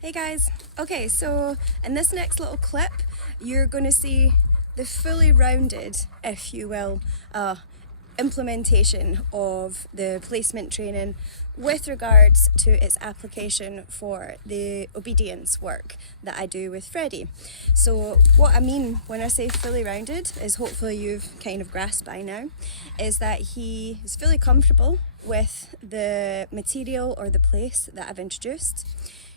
Hey guys. Okay, so in this next little clip, you're going to see the fully rounded, if you will, implementation of the placement training with regards to its application for the obedience work that I do with Freddie. So what I mean when I say fully rounded is, hopefully you've kind of grasped by now, is that he is fully comfortable with the material or the place that I've introduced.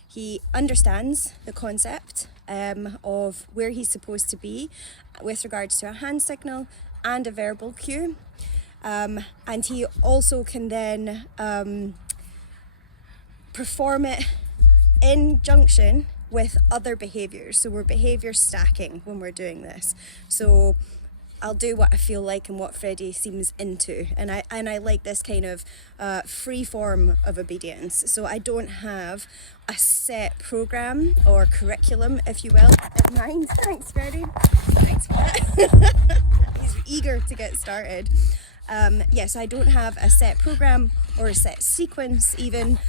He understands the concept of where he's supposed to be with regards to a hand signal and a verbal cue. And he also can then perform it in junction with other behaviours. So we're behaviour stacking when we're doing this. So I'll do what I feel like and what Freddie seems into, and I like this kind of free form of obedience. So I don't have a set program or curriculum, if you will, in mind. Thanks, Freddie. Thanks for that. He's eager to get started. Yes, I don't have a set program or a set sequence even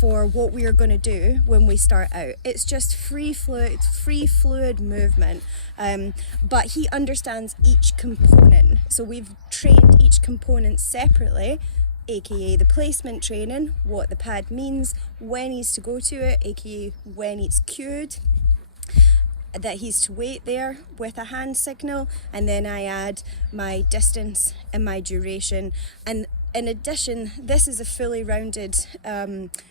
for what we are going to do when we start out. It's just free fluid movement, but he understands each component. So we've trained each component separately, aka the placement training, what the pad means, when he's to go to it, aka when it's cued, that he's to wait there with a hand signal, and then I add my distance and my duration. And in addition, this is a fully rounded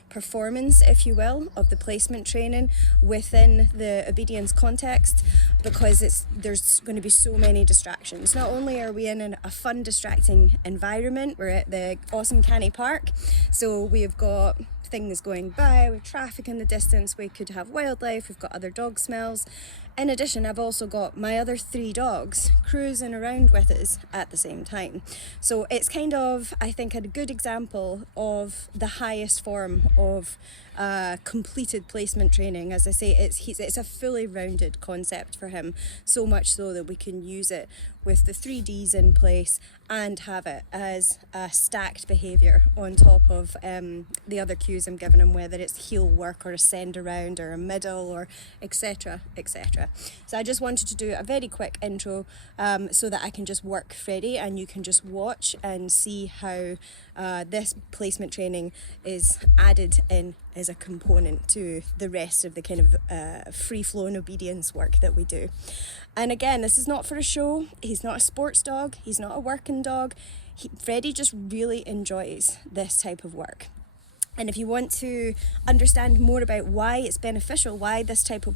performance, if you will, of the placement training within the obedience context, because there's going to be so many distractions. Not only are we in a fun, distracting environment, we're at the awesome Cani park, so we've got things going by, with traffic in the distance, we could have wildlife, we've got other dog smells. In addition, I've also got my other 3 dogs cruising around with us at the same time. So it's kind of, I think, a good example of the highest form of completed placement training. As I say, it's a fully rounded concept for him, so much so that we can use it with the 3Ds in place and have it as a stacked behaviour on top of the other cues I'm giving him, whether it's heel work or a send around or a middle or etc, etc. So I just wanted to do a very quick intro so that I can just work Freddie and you can just watch and see how this placement training is added in as a component to the rest of the kind of free-flowing obedience work that we do. And again, this is not for a show. He's not a sports dog. He's not a working dog. Freddie just really enjoys this type of work. And if you want to understand more about why it's beneficial, why this type of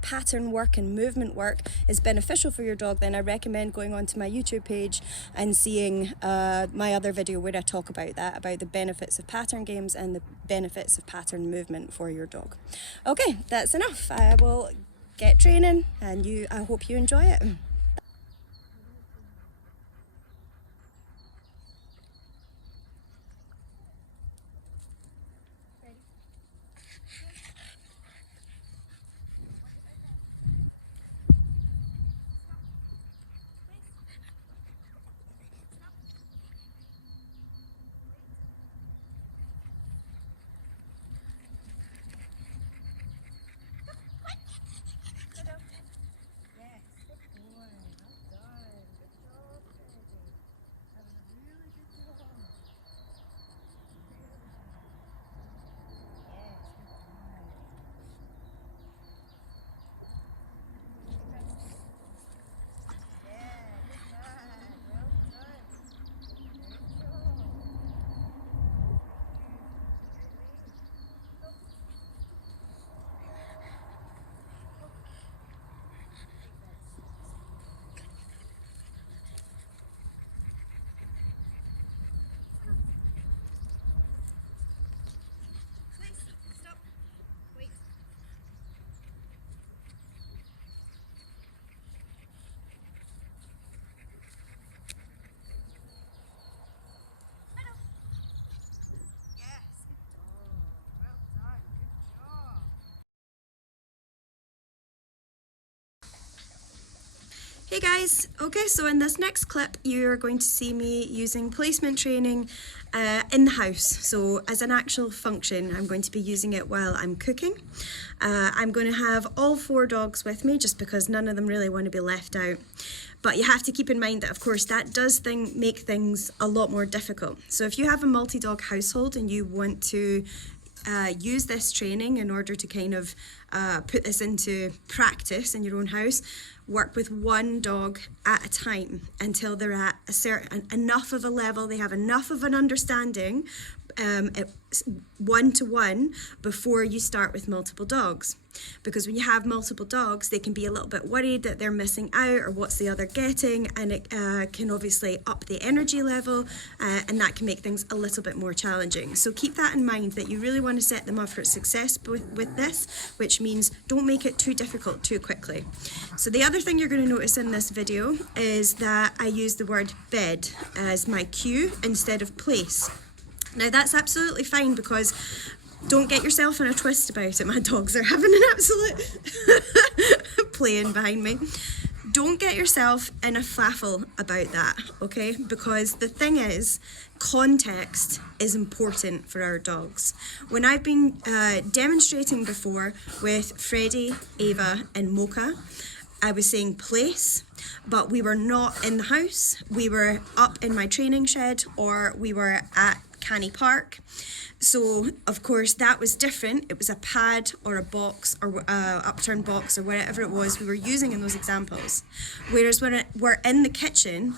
pattern work and movement work is beneficial for your dog, then I recommend going onto my YouTube page and seeing my other video where I talk about that, about the benefits of pattern games and the benefits of pattern movement for your dog. Okay, that's enough. I will get training, and I hope you enjoy it. Hey guys, okay, so in this next clip you're going to see me using placement training in the house. So as an actual function, I'm going to be using it while I'm cooking. I'm going to have all 4 dogs with me just because none of them really want to be left out. But you have to keep in mind that, of course, that does make things a lot more difficult. So if you have a multi-dog household and you want to use this training in order to kind of put this into practice in your own house, work with 1 dog at a time until they're at a certain enough of a level, they have enough of an understanding, 1-to-1, before you start with multiple dogs. Because when you have multiple dogs, they can be a little bit worried that they're missing out or what's the other getting, and it can obviously up the energy level, and that can make things a little bit more challenging. So keep that in mind, that you really want to set them up for success with this, which means don't make it too difficult too quickly. So the other thing you're going to notice in this video is that I use the word bed as my cue instead of place. Now that's absolutely fine, because don't get yourself in a twist about it. My dogs are having an absolute playing behind me. Don't get yourself in a flaffle about that, okay? Because the thing is, context is important for our dogs. When I've been demonstrating before with Freddie, Ava and Mocha, I was saying place, but we were not in the house. We were up in my training shed, or we were at Cani Park. So of course that was different. It was a pad or a box or upturned box or whatever it was we were using in those examples. Whereas when we're in the kitchen,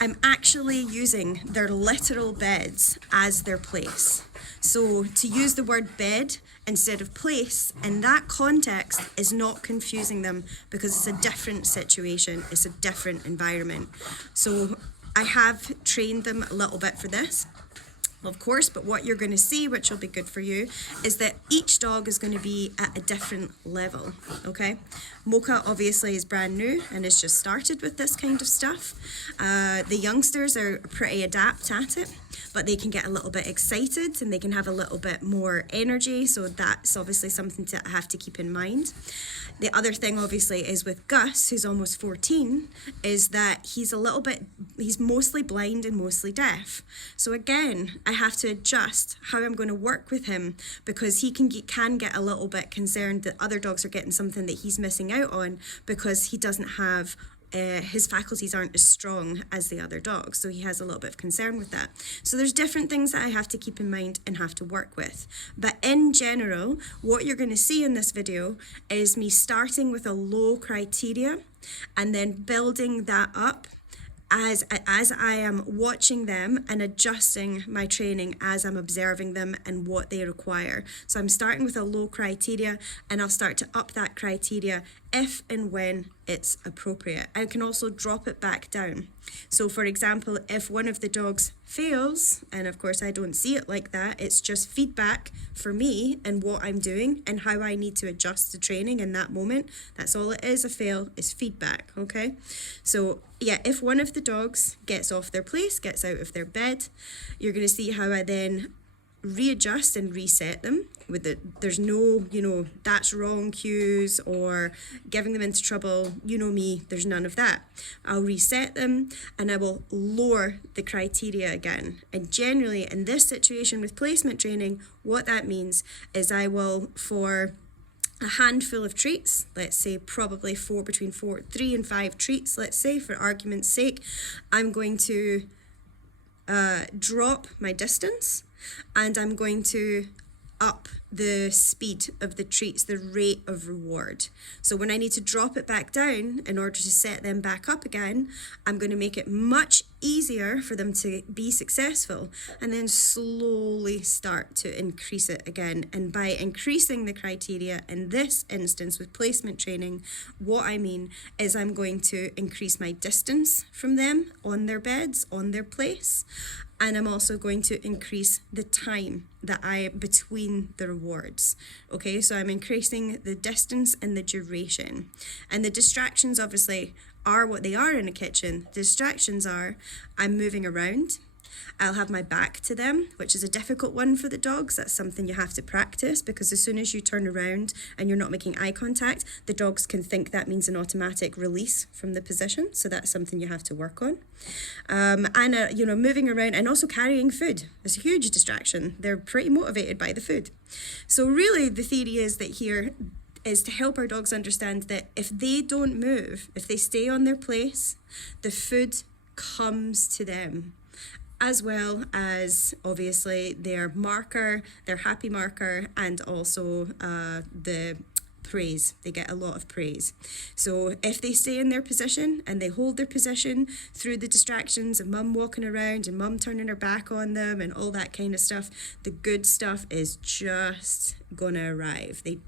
I'm actually using their literal beds as their place. So to use the word bed instead of place in that context is not confusing them, because it's a different situation, it's a different environment. So I have trained them a little bit for this, of course, but what you're going to see, which will be good for you, is that each dog is going to be at a different level, okay? Mocha obviously is brand new and has just started with this kind of stuff. The youngsters are pretty adept at it, but they can get a little bit excited and they can have a little bit more energy, so that's obviously something to have to keep in mind. The other thing obviously is with Gus, who's almost 14, is that he's mostly blind and mostly deaf. So again, I have to adjust how I'm going to work with him, because he can get a little bit concerned that other dogs are getting something that he's missing out on, because he doesn't have his faculties aren't as strong as the other dogs, so he has a little bit of concern with that. So there's different things that I have to keep in mind and have to work with. But in general, what you're going to see in this video is me starting with a low criteria and then building that up as I am watching them and adjusting my training as I'm observing them and what they require. So I'm starting with a low criteria, and I'll start to up that criteria if and when it's appropriate. I can also drop it back down. So for example, if one of the dogs fails, and of course I don't see it like that, it's just feedback for me and what I'm doing and how I need to adjust the training in that moment. That's all it is. A fail is feedback, okay? So yeah, if one of the dogs gets off their place, gets out of their bed, you're going to see how I then readjust and reset them with there's no that's wrong cues or giving them into trouble. You know me, there's none of that. I'll reset them and I will lower the criteria again. And generally in this situation with placement training, what that means is I will, for a handful of treats, let's say probably between 3 and 5 treats, let's say for argument's sake, I'm going to drop my distance, and I'm going to up the speed of the treats, the rate of reward. So when I need to drop it back down in order to set them back up again, I'm going to make it much easier for them to be successful, and then slowly start to increase it again. And by increasing the criteria in this instance with placement training, what I mean is I'm going to increase my distance from them on their beds, on their place, and I'm also going to increase the time between the rewards. Okay, so I'm increasing the distance and the duration. And the distractions obviously are what they are in a kitchen. The distractions are I'm moving around, I'll have my back to them, which is a difficult one for the dogs. That's something you have to practice, because as soon as you turn around and you're not making eye contact, the dogs can think that means an automatic release from the position. So that's something you have to work on. Moving around and also carrying food is a huge distraction. They're pretty motivated by the food. So really the theory is that here is to help our dogs understand that if they don't move, if they stay on their place, the food comes to them, as well as obviously their marker, their happy marker, and also the praise. They get a lot of praise. So if they stay in their position and they hold their position through the distractions of mum walking around and mum turning her back on them and all that kind of stuff, the good stuff is just gonna arrive. They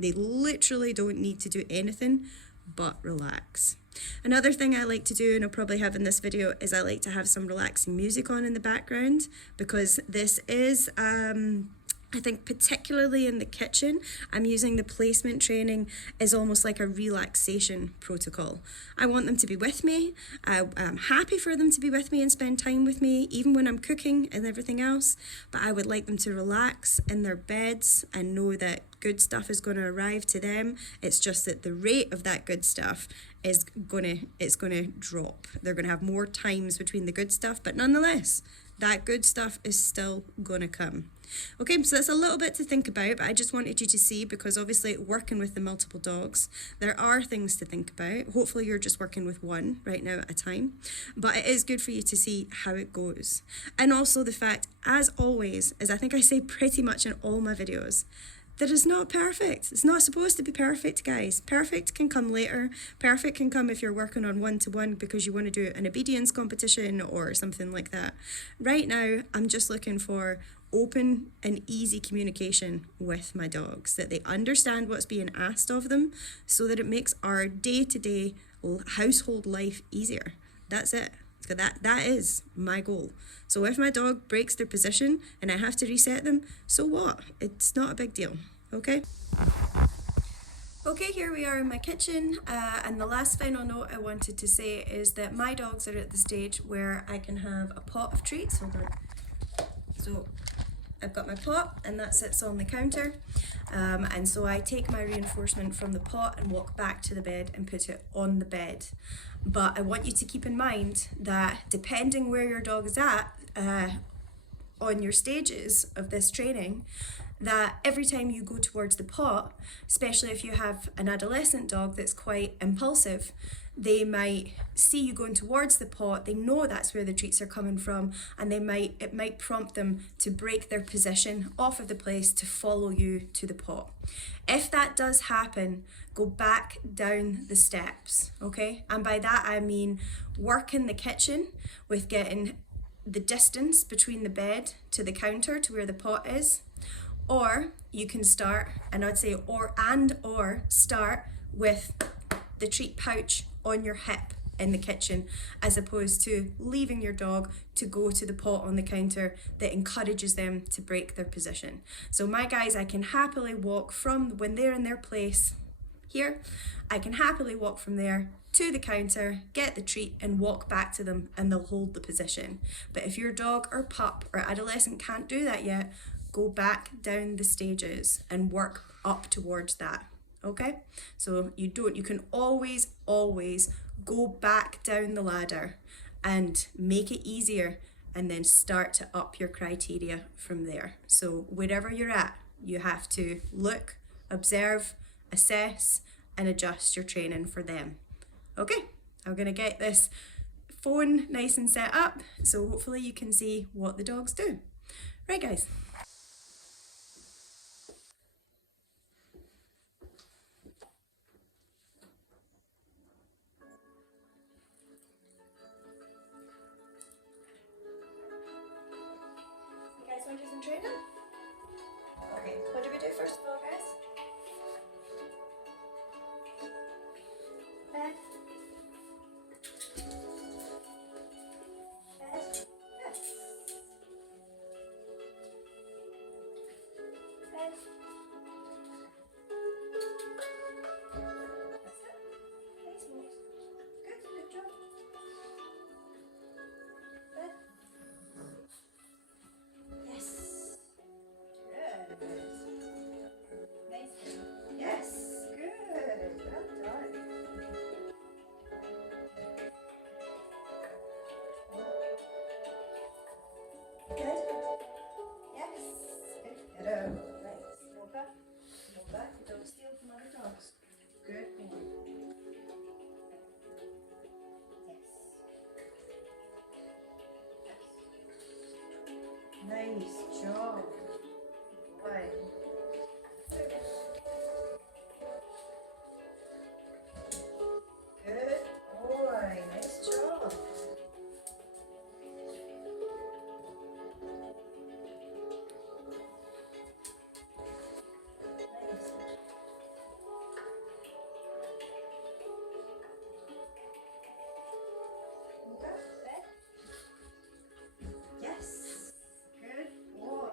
literally don't need to do anything but relax. Another thing I like to do, and I'll probably have in this video, is I like to have some relaxing music on in the background, because this is I think particularly in the kitchen, I'm using the placement training as almost like a relaxation protocol. I want them to be with me. I'm happy for them to be with me and spend time with me, even when I'm cooking and everything else. But I would like them to relax in their beds and know that good stuff is going to arrive to them. It's just that the rate of that good stuff is going to drop. They're going to have more times between the good stuff, but nonetheless, that good stuff is still going to come. Okay, so that's a little bit to think about, but I just wanted you to see, because obviously working with the multiple dogs, there are things to think about. Hopefully you're just working with one right now at a time, but it is good for you to see how it goes. And also the fact, as always, as I think I say pretty much in all my videos, that is not perfect. It's not supposed to be perfect, guys. Perfect can come later. Perfect can come if you're working on one-to-one because you want to do an obedience competition or something like that. Right now, I'm just looking for open and easy communication with my dogs, that they understand what's being asked of them so that it makes our day-to-day household life easier. That's it. So that is my goal. So if my dog breaks their position and I have to reset them, so what? It's not a big deal, okay? Okay, here we are in my kitchen, and the last final note I wanted to say is that my dogs are at the stage where I can have a pot of treats. Hold on. So I've got my pot and that sits on the counter, and so I take my reinforcement from the pot and walk back to the bed and put it on the bed. But I want you to keep in mind that depending where your dog is at on your stages of this training, that every time you go towards the pot, especially if you have an adolescent dog that's quite impulsive, they might see you going towards the pot, they know that's where the treats are coming from, and it might prompt them to break their position off of the place to follow you to the pot. If that does happen, go back down the steps, okay? And by that I mean work in the kitchen with getting the distance between the bed to the counter to where the pot is. Or you can start, and I'd say or start with the treat pouch on your hip in the kitchen, as opposed to leaving your dog to go to the pot on the counter that encourages them to break their position. So my guys, I can happily walk from when they're in their place here, I can happily walk from there to the counter, get the treat and walk back to them, and they'll hold the position. But if your dog or pup or adolescent can't do that yet, go back down the stages and work up towards that, okay? So you can always go back down the ladder and make it easier, and then start to up your criteria from there. So wherever you're at, you have to look, observe, assess, and adjust your training for them. Okay, I'm gonna get this phone nice and set up, so hopefully you can see what the dogs do. Right, guys. You guys want to do some training? Okay, what do we do first of all, guys? Bed. Bed. Bed. Bed. That's it. Nice and nice. Good job. Bed. Good. Yes. Good. Get out. Nice. Mocha. Mocha. Don't steal from other dogs. Good boy. Yes. Nice job. Boy. Good boy. Nice job. Nice. Mocha. Bed. Yes. Good boy.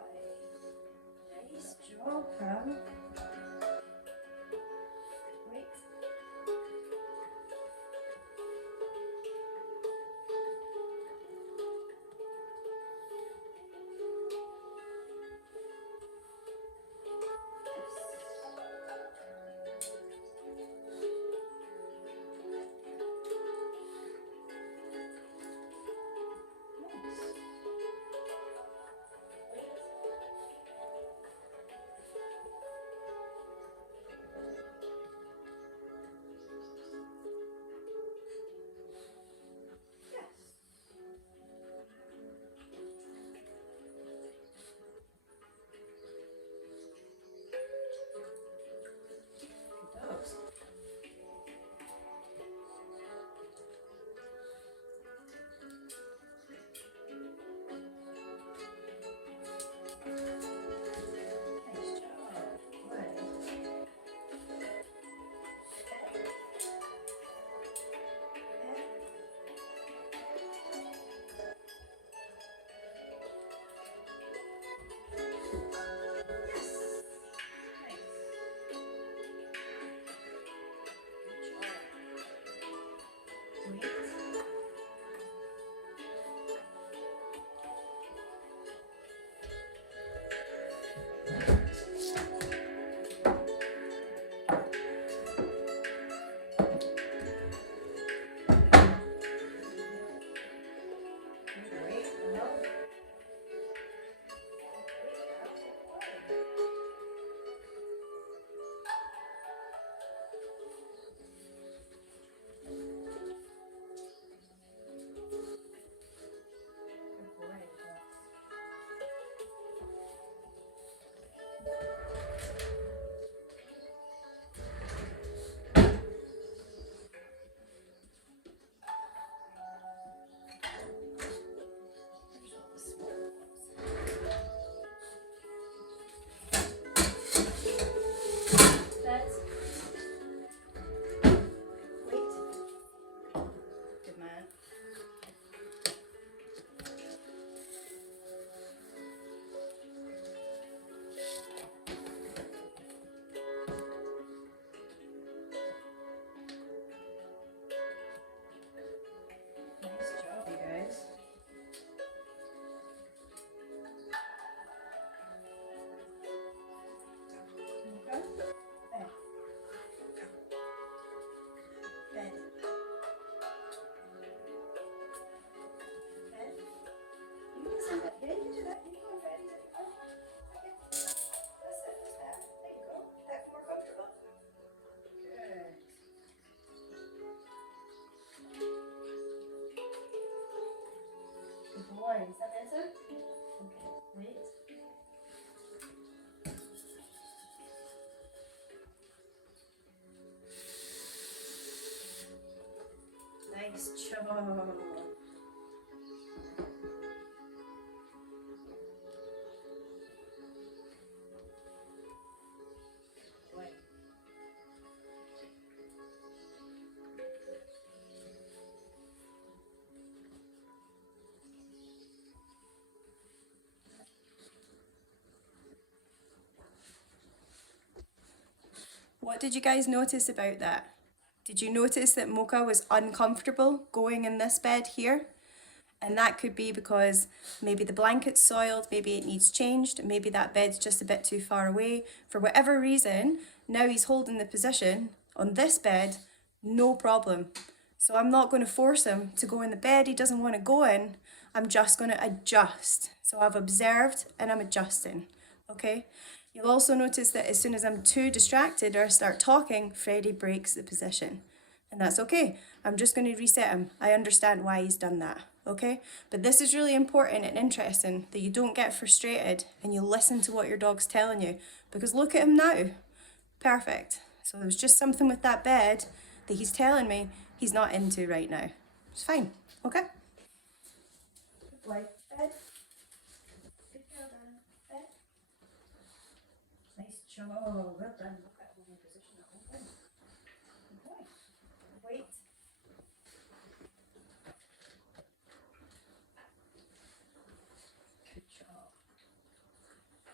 Nice job, Cam. Wait. Dogs. Nice job. Good. Good man. Nice job, you guys. Okay. Bed. Bed. Bed. You can send that. Yeah, you can do that. You can go in bed. Okay. That's it. Just that. There you go. That's more comfortable. Good. Good boy. Is that better? Okay. Wait. Nice job. What did you guys notice about that? Did you notice that Mocha was uncomfortable going in this bed here? And that could be because maybe the blanket's soiled, maybe it needs changed, maybe that bed's just a bit too far away. For whatever reason, now he's holding the position on this bed, no problem. So I'm not going to force him to go in the bed he doesn't want to go in I'm just going to adjust. So I've observed and I'm adjusting, okay? You'll also notice that as soon as I'm too distracted or I start talking, Freddie breaks the position. And that's okay. I'm just going to reset him. I understand why he's done that, okay? But this is really important and interesting that you don't get frustrated and you listen to what your dog's telling you. Because look at him now. Perfect. So there was just something with that bed that he's telling me he's not into right now. It's fine, okay? Good boy. Bed. Good girl, Dan. Bed. Nice job. Well done. Look at holding position the whole time. Good boy. Wait. Good job.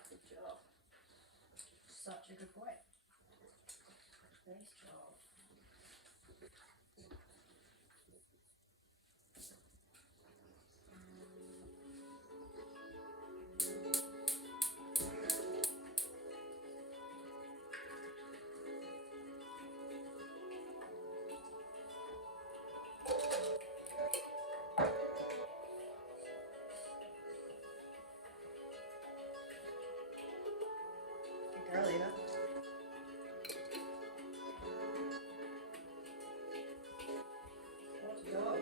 Good job. Such a good boy. Nice job. Good girl, Ava. Good dog.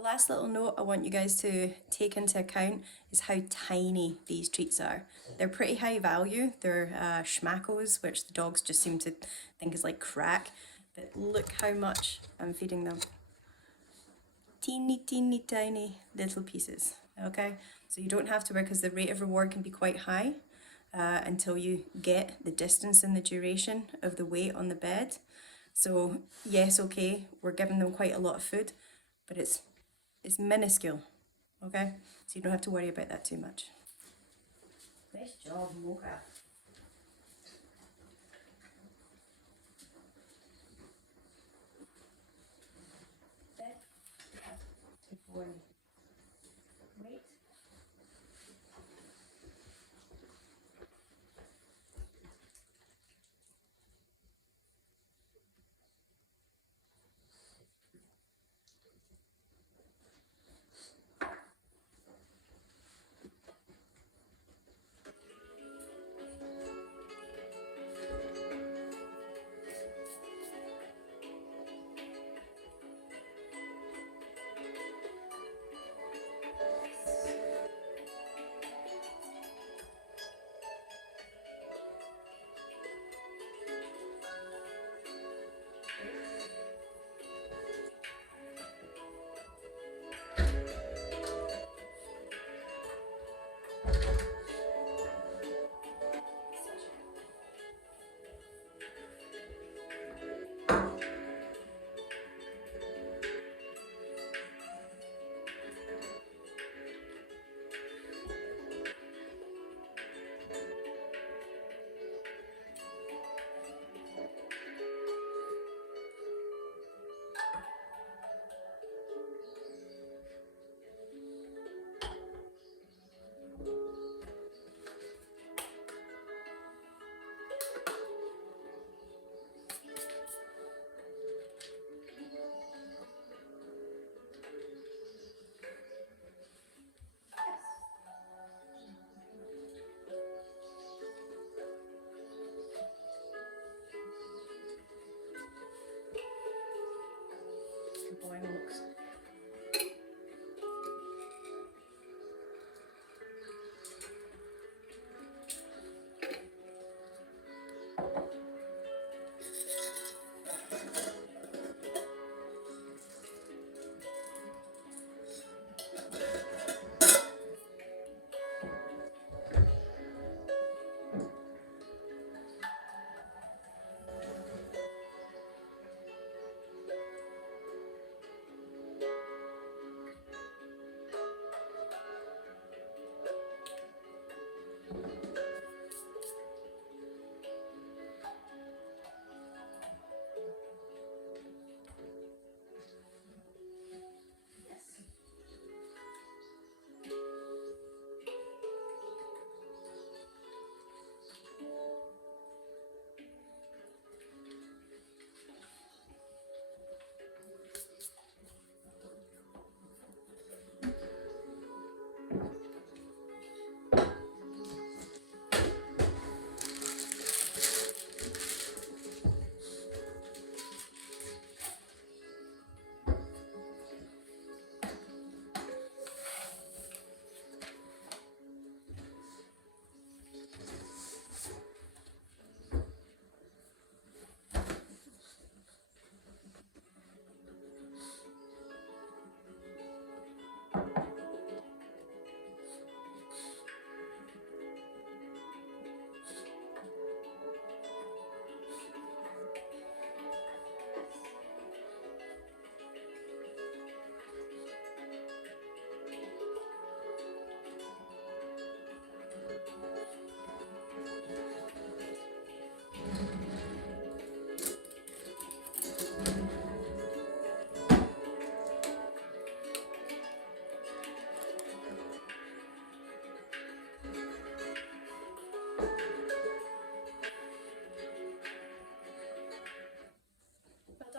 The last little note I want you guys to take into account is how tiny these treats are. They're pretty high value. They're schmackos, which the dogs just seem to think is like crack. But look how much I'm feeding them. Teeny, teeny, tiny little pieces, okay? So you don't have to worry, because the rate of reward can be quite high until you get the distance and the duration of the weight on the bed. So yes, okay, we're giving them quite a lot of food, but it's minuscule, okay? So you don't have to worry about that too much. Nice job, Mocha. Good boy. Wait. Good boy, Mox.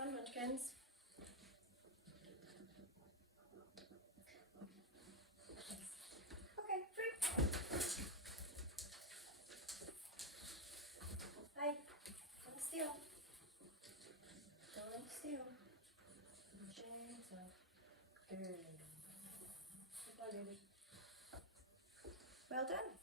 Munchkins. Okay, free. Bye. Don't steal. Don't steal. Gentle. Well done.